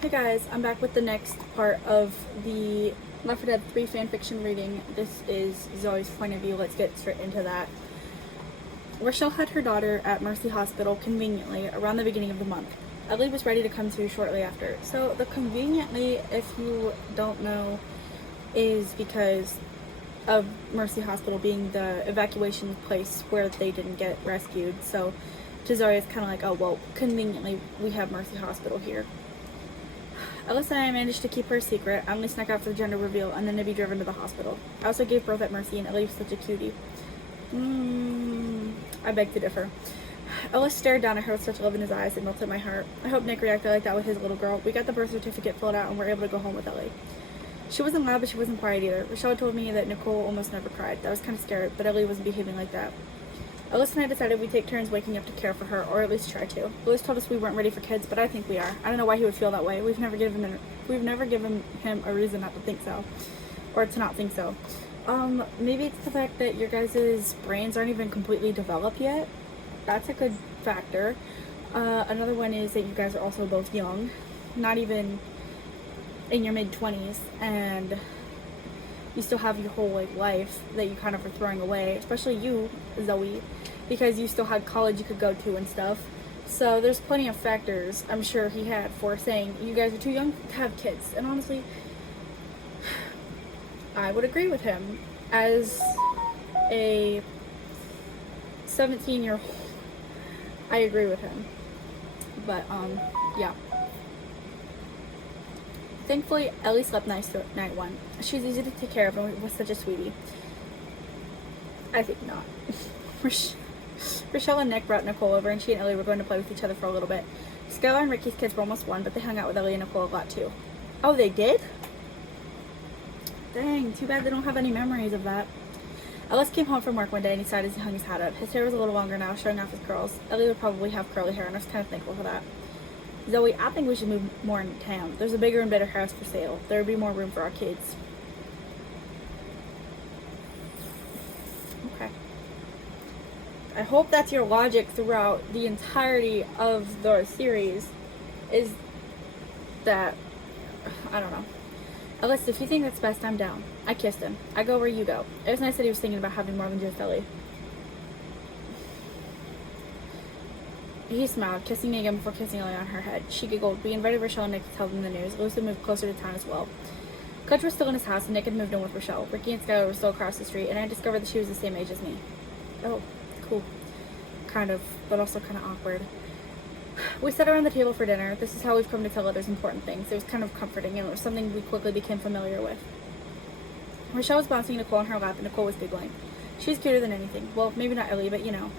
Hey guys, I'm back with the next part of the Left 4 Dead 3 fanfiction reading. This is Zoe's point of view. Let's get straight into that. Rochelle had her daughter at Mercy Hospital conveniently around the beginning of the month. Ellie was ready to come to shortly after. So the conveniently, if you don't know, is because of Mercy Hospital being the evacuation place where they didn't get rescued. So to Zoe, it's kind of like, oh, well, conveniently, we have Mercy Hospital here. Ellis and I managed to keep her a secret. I only snuck out for the gender reveal and then to be driven to the hospital. I also gave birth at Mercy and Ellie was such a cutie. I beg to differ. Ellis stared down at her with such love in his eyes it melted my heart. I hope Nick reacted like that with his little girl. We got the birth certificate filled out and were able to go home with Ellie. She wasn't loud, but she wasn't quiet either. Rochelle told me that Nicole almost never cried. I was kind of scared, but Ellie wasn't behaving like that. Ellis and I decided we'd take turns waking up to care for her, or at least try to. Ellis told us we weren't ready for kids, but I think we are. I don't know why he would feel that way. We've never given him a reason not to think so, or to not think so. Maybe it's the fact that your guys' brains aren't even completely developed yet. That's a good factor. Another one is that you guys are also both young, not even in your mid-20s, and you still have your whole life that you kind of are throwing away, especially you, Zoey, because you still had college you could go to and stuff. So there's plenty of factors I'm sure he had for saying you guys are too young to have kids. And honestly, I would agree with him. As a 17-year-old, I agree with him. But yeah. Thankfully, Ellie slept nice night one. She was easy to take care of and was such a sweetie. I think not. Rochelle and Nick brought Nicole over and she and Ellie were going to play with each other for a little bit. Skylar and Ricky's kids were almost one, but they hung out with Ellie and Nicole a lot too. Oh, they did? Dang, too bad they don't have any memories of that. Ellis came home from work one day and he sighed as he hung his hat up. His hair was a little longer now, showing off his curls. Ellie would probably have curly hair and I was kind of thankful for that. Zoey, I think we should move more into town. There's a bigger and better house for sale. There would be more room for our kids. Okay. I hope that's your logic throughout the entirety of the series, is that, I don't know. Ellis, if you think that's best, I'm down. I kissed him. I go where you go. It was nice that he was thinking about having more than just Ellie. He smiled, kissing me again before kissing Ellie on her head. She giggled. We invited Rochelle and Nick to tell them the news. Lucy moved closer to town as well. Clutch was still in his house, and Nick had moved in with Rochelle. Ricky and Skylar were still across the street, and I discovered that she was the same age as me. Oh, cool. Kind of, but also kind of awkward. We sat around the table for dinner. This is how we've come to tell others important things. It was kind of comforting, and it was something we quickly became familiar with. Rochelle was bouncing Nicole on her lap, and Nicole was giggling. She's cuter than anything. Well, maybe not Ellie, but you know.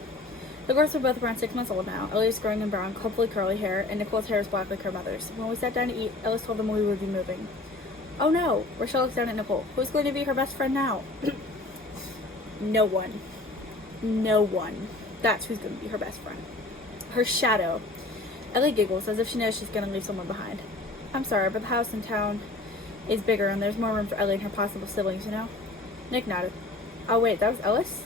The girls were both around 6 months old now. Ellie was growing in brown, hopefully curly hair, and Nicole's hair was black like her mother's. When we sat down to eat, Ellis told them we would be moving. Oh no! Rochelle looked down at Nicole. Who's going to be her best friend now? No one. No one. That's who's going to be her best friend. Her shadow. Ellie giggles as if she knows she's going to leave someone behind. I'm sorry, but the house in town is bigger and there's more room for Ellie and her possible siblings, you know? Nick nodded. Oh wait, that was Ellis?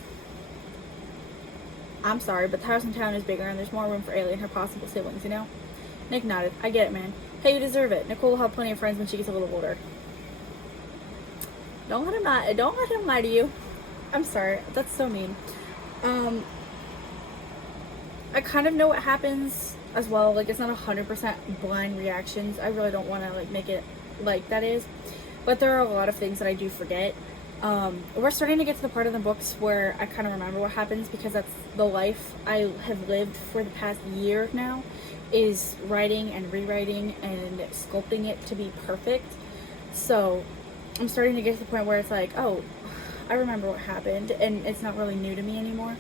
I'm sorry, but the house in town is bigger and there's more room for Ellie and her possible siblings, you know? Nick nodded. I get it, man. Hey, you deserve it. Nicole will have plenty of friends when she gets a little older. Don't let him lie to you. I'm sorry. That's so mean. I kind of know what happens as well. Like, it's not 100% blind reactions. I really don't want to, make it like that is. But there are a lot of things that I do forget. We're starting to get to the part of the books where I kind of remember what happens because that's the life I have lived for the past year now, is writing and rewriting and sculpting it to be perfect. So I'm starting to get to the point where it's like, oh, I remember what happened and it's not really new to me anymore.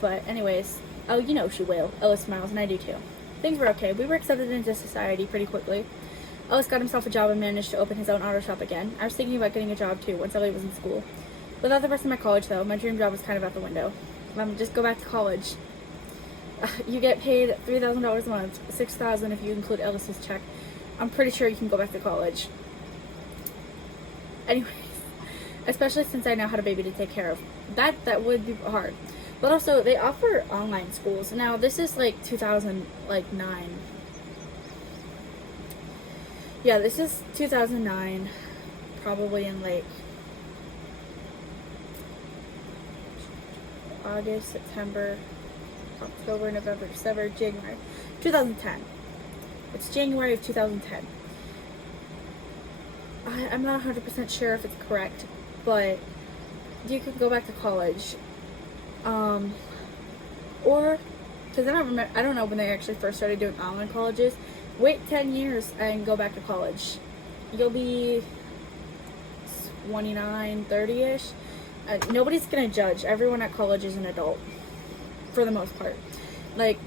But anyways, oh, you know she will. Ellis smiles and I do too. Things were okay. We were accepted into society pretty quickly. Ellis got himself a job and managed to open his own auto shop again. I was thinking about getting a job too once Ellie was in school. Without the rest of my college though, my dream job was kind of out the window. Just go back to college. You get paid $3,000 a month, $6,000 if you include Ellis's check. I'm pretty sure you can go back to college. Anyways, especially since I now had a baby to take care of. That would be hard. But also, they offer online schools. Now, this is 2009. Yeah, this is 2009, probably in like August, September, October, November, December, January, 2010. It's January of 2010. I'm not 100% sure if it's correct, but you could go back to college. Or, because I don't know when they actually first started doing online colleges. Wait 10 years and go back to college. You'll be 29, 30-ish. Nobody's gonna judge. Everyone at college is an adult, for the most part. Like,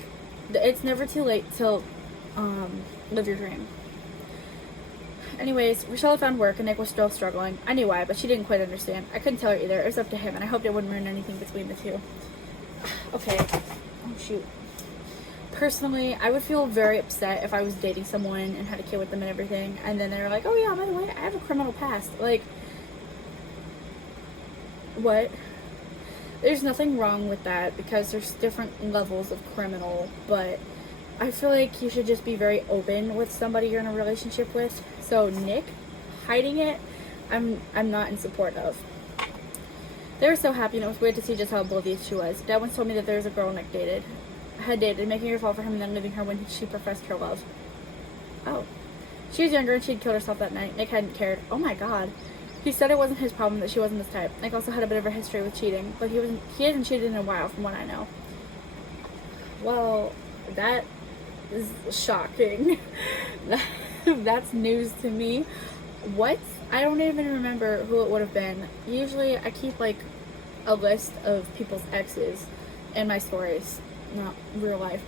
it's never too late to live your dream. Anyways, Rochelle had found work and Nick was still struggling. I knew why, but she didn't quite understand. I couldn't tell her either. It was up to him, and I hoped it wouldn't ruin anything between the two. Okay. Oh, shoot. Personally, I would feel very upset if I was dating someone and had a kid with them and everything, and then they were like, oh yeah, by the way, I have a criminal past. Like, what? There's nothing wrong with that, because there's different levels of criminal, but I feel like you should just be very open with somebody you're in a relationship with. So Nick, hiding it, I'm not in support of. They were so happy, and it was weird to see just how oblivious she was. Dad once told me that there was a girl Nick had dated, making her fall for him and then leaving her when she professed her love. Oh. She was younger and she'd killed herself that night. Nick hadn't cared. Oh my god. He said it wasn't his problem, that she wasn't his type. Nick also had a bit of a history with cheating, but he hasn't cheated in a while from what I know. Well, that is shocking. That's news to me. What? I don't even remember who it would have been. Usually I keep like a list of people's exes in my stories. Not real life.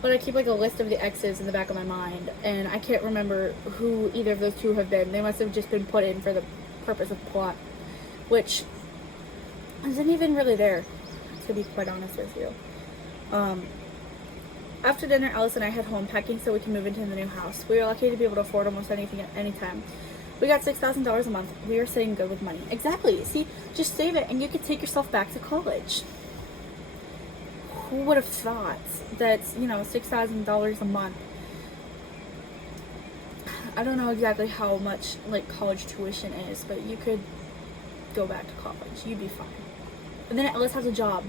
But I keep like a list of the exes in the back of my mind, and I can't remember who either of those two have been. They must have just been put in for the purpose of plot, which isn't even really there, to be quite honest with you. After dinner, Alice and I head home packing so we can move into the new house. We were lucky to be able to afford almost anything at any time. We got $6,000 a month. We were sitting good with money. Exactly. See, just save it and you could take yourself back to college. Who would have thought that, $6,000 a month? I don't know exactly how much like college tuition is, but you could go back to college. You'd be fine. And then Alice has a job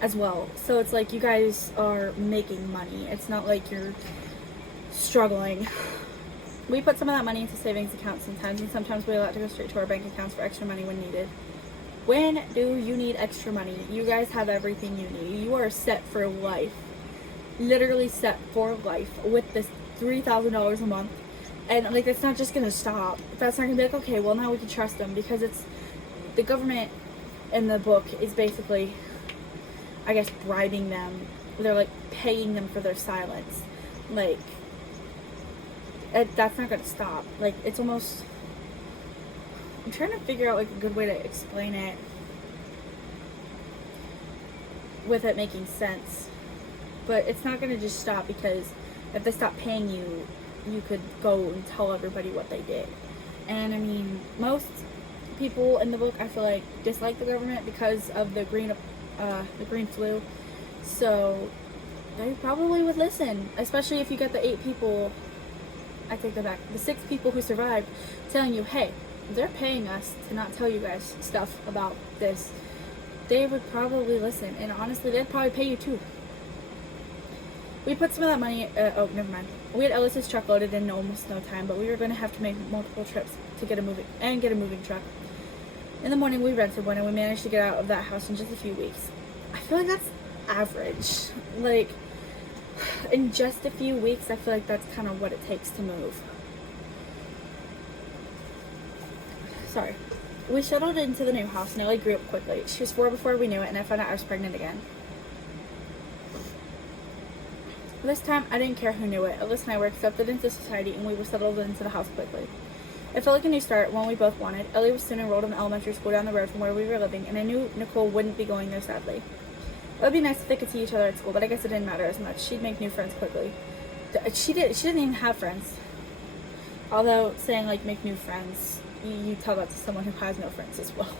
as well, so it's like you guys are making money. It's not like you're struggling. We put some of that money into savings accounts sometimes, and sometimes we allow it to go straight to our bank accounts for extra money when needed. When do you need extra money? You guys have everything you need. You are set for life. Literally set for life with this $3,000 a month. And like, that's not just gonna stop. That's not gonna be like, okay, well now we can trust them, because it's the government in the book is basically, I guess, bribing them. They're like paying them for their silence. Like, that's not gonna stop. Like, it's almost, I'm trying to figure out like a good way to explain it with it making sense, but it's not gonna just stop, because if they stop paying you, you could go and tell everybody what they did. And I mean, most people in the book, I feel like, dislike the government because of the green flu, so they probably would listen, especially if you get the 8 people, I take that back, the 6 people who survived, telling you, hey, they're paying us to not tell you guys stuff about this. They would probably listen, and honestly, they'd probably pay you too. We put some of that money, oh, never mind. We had Ellis's truck loaded in almost no time, but we were going to have to make multiple trips to get a moving truck. In the morning, we rented one, and we managed to get out of that house in just a few weeks. I feel like that's average. Like, in just a few weeks, I feel like that's kind of what it takes to move. Sorry. We settled into the new house, and Ellie grew up quickly. She was 4 before we knew it, and I found out I was pregnant again. This time, I didn't care who knew it. Alyssa and I were accepted into society, and we were settled into the house quickly. It felt like a new start, one we both wanted. Ellie was soon enrolled in the elementary school down the road from where we were living, and I knew Nicole wouldn't be going there, sadly. It would be nice if they could see each other at school, but I guess it didn't matter as much. She'd make new friends quickly. She didn't even have friends. Although, saying, like, make new friends, you tell that to someone who has no friends as well.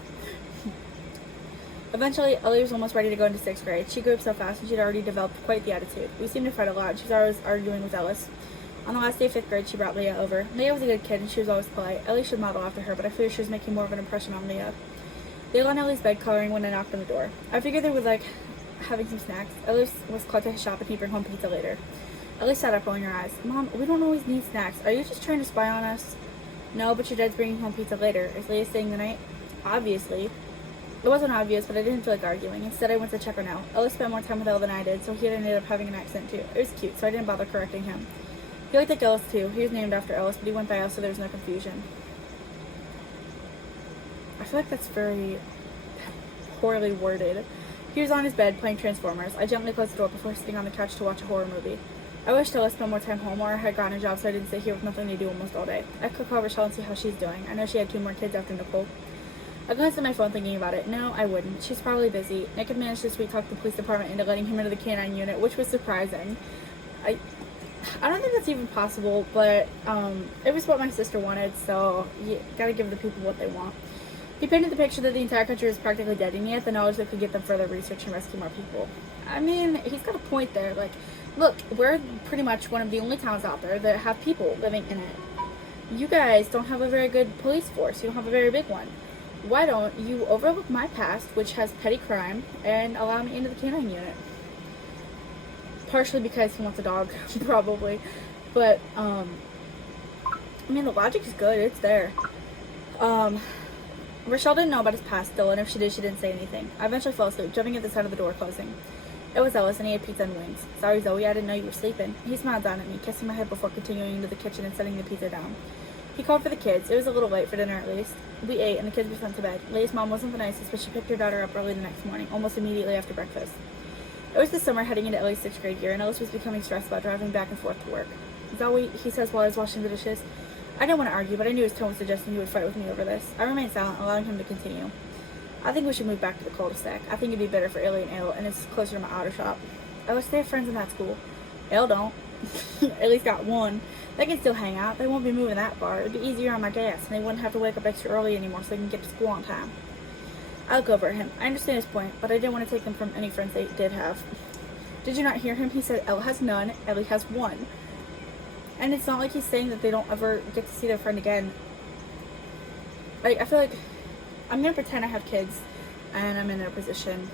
Eventually, Ellie was almost ready to go into 6th grade. She grew up so fast, and she'd already developed quite the attitude. We seemed to fight a lot. She was always arguing with Ellis. On the last day of 5th grade, she brought Leah over. Leah was a good kid, and she was always polite. Ellie should model after her, but I figured she was making more of an impression on Leah. They lay on Ellie's bed coloring when I knocked on the door. I figured they would like having some snacks. Ellie was called to his shop, and he'd bring home pizza later. Ellie sat up, rolling her eyes. Mom, we don't always need snacks. Are you just trying to spy on us? No, but your dad's bringing home pizza later. Is Leah staying the night? Obviously. It wasn't obvious, but I didn't feel like arguing. Instead, I went to check her out. Ellie spent more time with Elle than I did, so he ended up having an accent too. It was cute, so I didn't bother correcting him. He looked like Ellis too. He was named after Ellis, but he went by Ellis, so there was no confusion. I feel like that's very poorly worded. He was on his bed playing Transformers. I gently closed the door before sitting on the couch to watch a horror movie. I wished Ellis spent more time home, or I had gotten a job so I didn't sit here with nothing to do almost all day. I could call Rochelle and see how she's doing. I know she had 2 more kids after Nicole. I glanced at my phone thinking about it. No, I wouldn't. She's probably busy. Nick had managed to sweet-talk the police department into letting him into the canine unit, which was surprising. I don't think that's even possible, but it was what my sister wanted, so you gotta give the people what they want. He painted the picture that the entire country was practically dead, and yet the knowledge that could get them further research and rescue more people. I mean, he's got a point there. Like, look, we're pretty much one of the only towns out there that have people living in it. You guys don't have a very good police force. You don't have a very big one. Why don't you overlook my past, which has petty crime, and allow me into the canine unit? Partially because he wants a dog, probably. But, I mean, the logic is good. It's there. Rochelle didn't know about his past still, and if she did, she didn't say anything. I eventually fell asleep, jumping at the sound of the door closing. It was Ellis, and he had pizza and wings. Sorry, Zoey, I didn't know you were sleeping. He smiled down at me, kissing my head before continuing into the kitchen and setting the pizza down. He called for the kids. It was a little late for dinner, at least. We ate, and the kids were sent to bed. Leah's mom wasn't the nicest, but she picked her daughter up early the next morning, almost immediately after breakfast. It was the summer heading into Ellie's 6th grade year, and Ellis was becoming stressed about driving back and forth to work. Zoey, he says while I was washing the dishes. I didn't want to argue, but I knew his tone suggesting he would fight with me over this. I remained silent, allowing him to continue. I think we should move back to the cul-de-sac. I think it'd be better for Ellie and Ale, and it's closer to my auto shop. Ellis, they have friends in that school. Ale don't. At least got one. They can still hang out. They won't be moving that far. It'd be easier on my gas, and they wouldn't have to wake up extra early anymore so they can get to school on time. I look over at him. I understand his point, but I didn't want to take them from any friends they did have. Did you not hear him? He said Elle has none, Ellie has one. And it's not like he's saying that they don't ever get to see their friend again. I feel like I'm going to pretend I have kids and I'm in their position.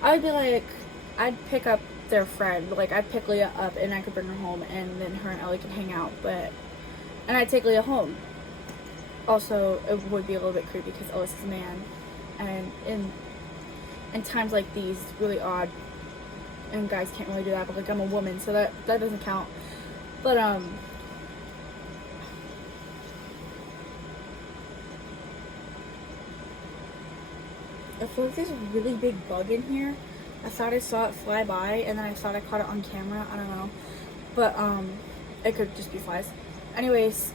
I would be like, I'd pick up their friend. Like, I'd pick Leah up and I could bring her home and then her and Ellie could hang out. And I'd take Leah home. Also, it would be a little bit creepy because Ellis is a man. And in times like these, it's really odd. And guys can't really do that, but like, I'm a woman, so that doesn't count. But, I feel like there's a really big bug in here. I thought I saw it fly by, and then I thought I caught it on camera. I don't know. But, it could just be flies. Anyways,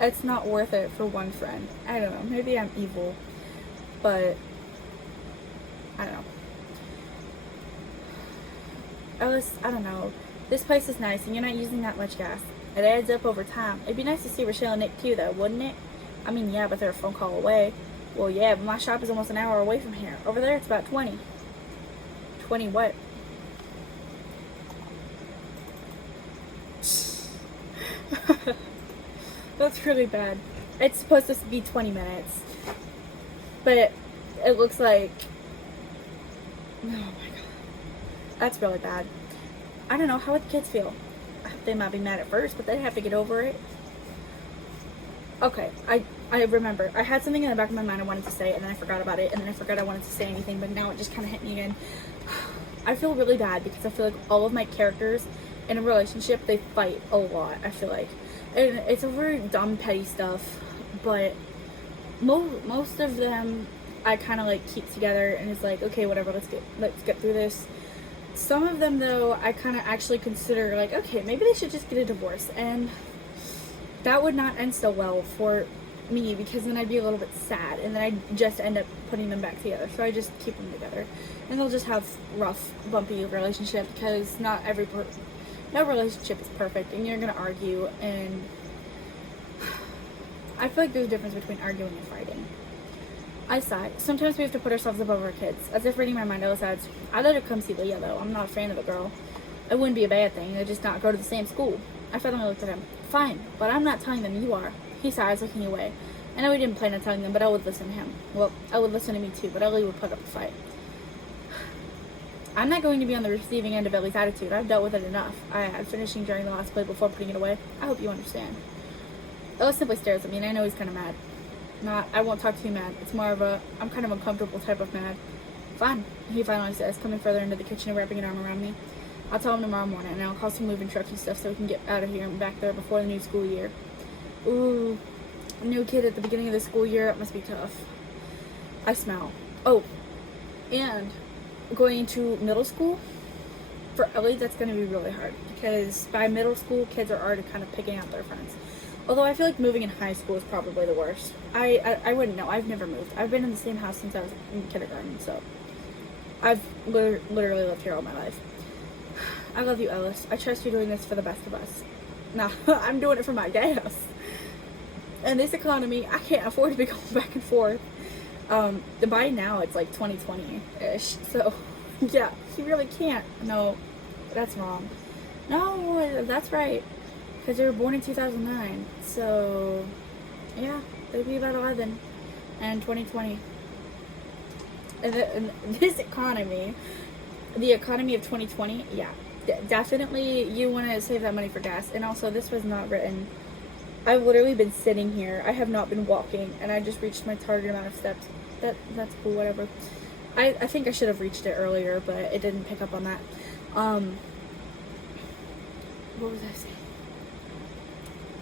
it's not worth it for one friend. I don't know. Maybe I'm evil. But, I don't know. Ellis, I don't know. This place is nice, and you're not using that much gas. It adds up over time. It'd be nice to see Rochelle and Nick too, though, wouldn't it? I mean, yeah, but they're a phone call away. Well, yeah, but my shop is almost an hour away from here. Over there, it's about 20. 20 what? That's really bad. It's supposed to be 20 minutes. But it looks like... Oh my god. That's really bad. I don't know, how would the kids feel? They might be mad at first, but they'd have to get over it. Okay, I remember. I had something in the back of my mind I wanted to say, and then I forgot about it, and then I forgot I wanted to say anything, but now it just kind of hit me again. I feel really bad because I feel like all of my characters in a relationship, they fight a lot, I feel like. And it's over dumb, petty stuff, but most of them I kind of like keep together, and it's like, okay, whatever, let's get through this. Some of them, though, I kind of actually consider, like, okay, maybe they should just get a divorce, and that would not end so well for me, because then I'd be a little bit sad, and then I'd just end up putting them back together, so I just keep them together, and they'll just have rough, bumpy relationship, because no relationship is perfect, and you're gonna argue, and I feel like there's a difference between arguing and fighting. I sigh. Sometimes we have to put ourselves above our kids. As if reading my mind, Ellis adds, I'd let her come see Leah, though. I'm not a fan of the girl. It wouldn't be a bad thing. They'd just not go to the same school. I finally looked at him. Fine, but I'm not telling them you are. He sighs, looking away. I know he didn't plan on telling them, but Elle would listen to him. Well, Elle would listen to me too, but Ellie would put up a fight. I'm not going to be on the receiving end of Ellie's attitude. I've dealt with it enough. I add, finishing during the last play before putting it away. I hope you understand. Ellis simply stares at me, and I know he's kind of mad. Not, I won't talk to you mad. It's more of a, I'm kind of uncomfortable type of mad. Fine, he finally says, coming further into the kitchen and wrapping an arm around me. I'll tell him tomorrow morning, and I'll call some moving trucks and stuff so we can get out of here and back there before the new school year. Ooh, a new kid at the beginning of the school year, it must be tough. I smell. Oh, and going into middle school, for Ellie, that's going to be really hard, because by middle school, kids are already kind of picking out their friends. Although I feel like moving in high school is probably the worst. I wouldn't know. I've never moved. I've been in the same house since I was in kindergarten, so I've literally lived here all my life. I love you, Ellis. I trust you're doing this for the best of us. Nah, I'm doing it for my gas. In this economy, I can't afford to be going back and forth. By now, it's like 2020-ish, so yeah, he really can't. No, that's wrong. No, that's right. Because they were born in 2009, so yeah, they'd be about 11 and 2020. And this economy, the economy of 2020, yeah, definitely you want to save that money for gas. And also, this was not written. I've literally been sitting here. I have not been walking, and I just reached my target amount of steps. That's cool, whatever. I think I should have reached it earlier, but it didn't pick up on that. What was I saying?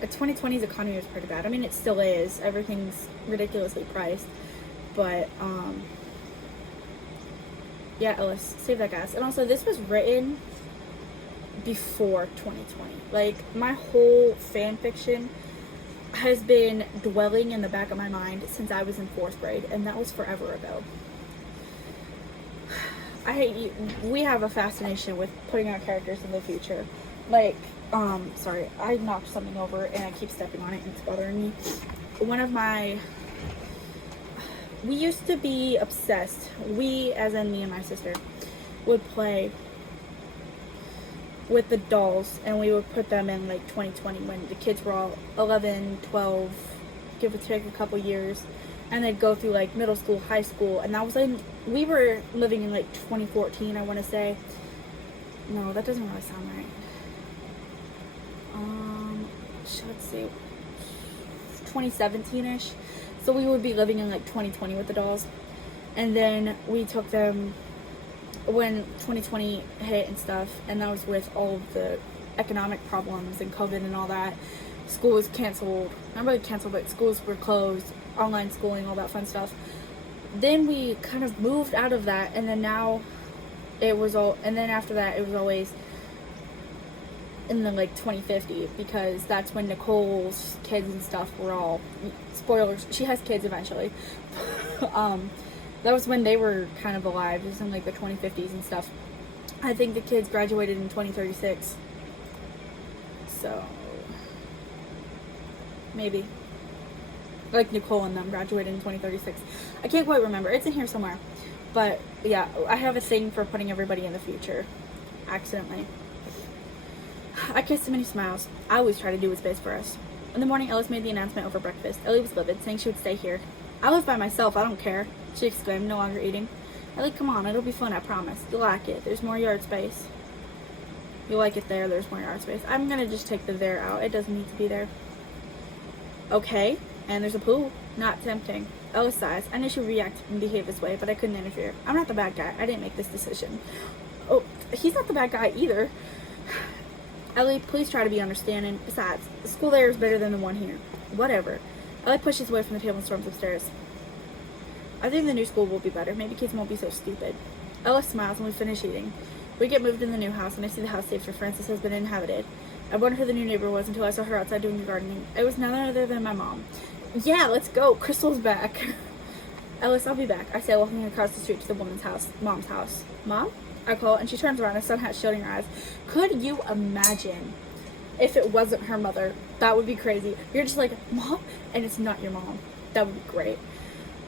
2020's economy was pretty bad. I mean, it still is. Everything's ridiculously priced. But, yeah, Ellis, save that gas. And also, this was written before 2020. Like, my whole fan fiction has been dwelling in the back of my mind since I was in 4th grade. And that was forever ago. We have a fascination with putting our characters in the future. Like, sorry, I knocked something over and I keep stepping on it and it's bothering me. We used to be obsessed. We, as in me and my sister, would play with the dolls and we would put them in like 2020 when the kids were all 11, 12, give or take a couple years. And they'd go through like middle school, high school, and that was like, we were living in like 2014, I want to say. No, that doesn't really sound right. Let's see, 2017-ish. So we would be living in like 2020 with the dolls. And then we took them when 2020 hit and stuff, and that was with all of the economic problems and COVID and all that. School was canceled. Not really canceled, but schools were closed, online schooling, all that fun stuff. Then we kind of moved out of that, and then now it was all, and then after that it was always in the like 2050, because that's when Nicole's kids and stuff were all, spoilers, she has kids eventually. That was when they were kind of alive. It was in like the 2050s and stuff. I think the kids graduated in 2036. So maybe like Nicole and them graduated in 2036. I can't quite remember. It's in here somewhere. But yeah, I have a thing for putting everybody in the future accidentally. I kissed him and he smiles. I always try to do what's best for us. In the morning, Ellis made the announcement over breakfast. Ellie was livid, saying she would stay here. I live by myself, I don't care, she exclaimed, no longer eating. Ellie, come on, it'll be fun, I promise. You'll like it. There's more yard space. You like it there, there's more yard space. I'm gonna just take the there out. It doesn't need to be there. Okay, and there's a pool. Not tempting. Ellis sighs. I knew she would react and behave this way, but I couldn't interfere. I'm not the bad guy. I didn't make this decision. Oh, he's not the bad guy either. Ellie, please try to be understanding. Besides, the school there is better than the one here. Whatever. Ellie pushes away from the table and storms upstairs. I think the new school will be better. Maybe kids won't be so stupid. Ellis smiles and we finish eating. We get moved in the new house and I see the house saved for Francis has been inhabited. I wondered who the new neighbor was until I saw her outside doing the gardening. It was none other than my mom. Yeah, let's go. Crystal's back. Ellis, I'll be back. I say, walking across the street to the woman's house. Mom's house. Mom? I call, and she turns around, a sun hat shielding her eyes. Could you imagine if it wasn't her mother? That would be crazy. You're just like, Mom? And it's not your mom. That would be great.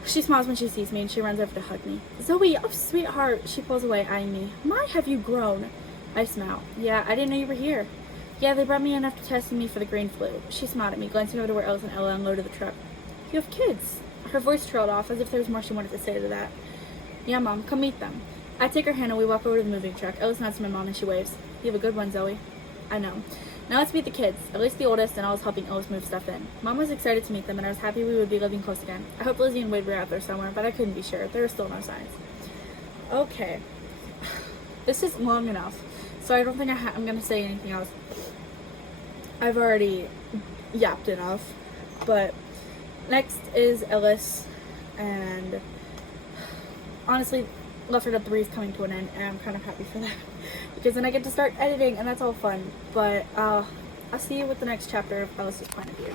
She smiles when she sees me and she runs over to hug me. Zoey, oh sweetheart. She pulls away, eyeing me. My, have you grown? I smile. Yeah, I didn't know you were here. Yeah, they brought me in after testing me for the green flu. She smiled at me, glancing over to where Ellis and Ella unloaded the truck. You have kids. Her voice trailed off as if there was more she wanted to say to that. Yeah, Mom, come meet them. I take her hand and we walk over to the moving truck. Ellis nods to my mom and she waves. You have a good one, Zoey. I know. Now let's meet the kids, at least the oldest, and I was helping Ellis move stuff in. Mom was excited to meet them and I was happy we would be living close again. I hope Lizzie and Wade were out there somewhere, but I couldn't be sure. There were still no signs. Okay. This is long enough, so I don't think I'm going to say anything else. I've already yapped enough, but next is Ellis, and honestly, Left 4 Dead 3 is coming to an end, and I'm kind of happy for that, because then I get to start editing, and that's all fun, but I'll see you with the next chapter of Ellis's point of view.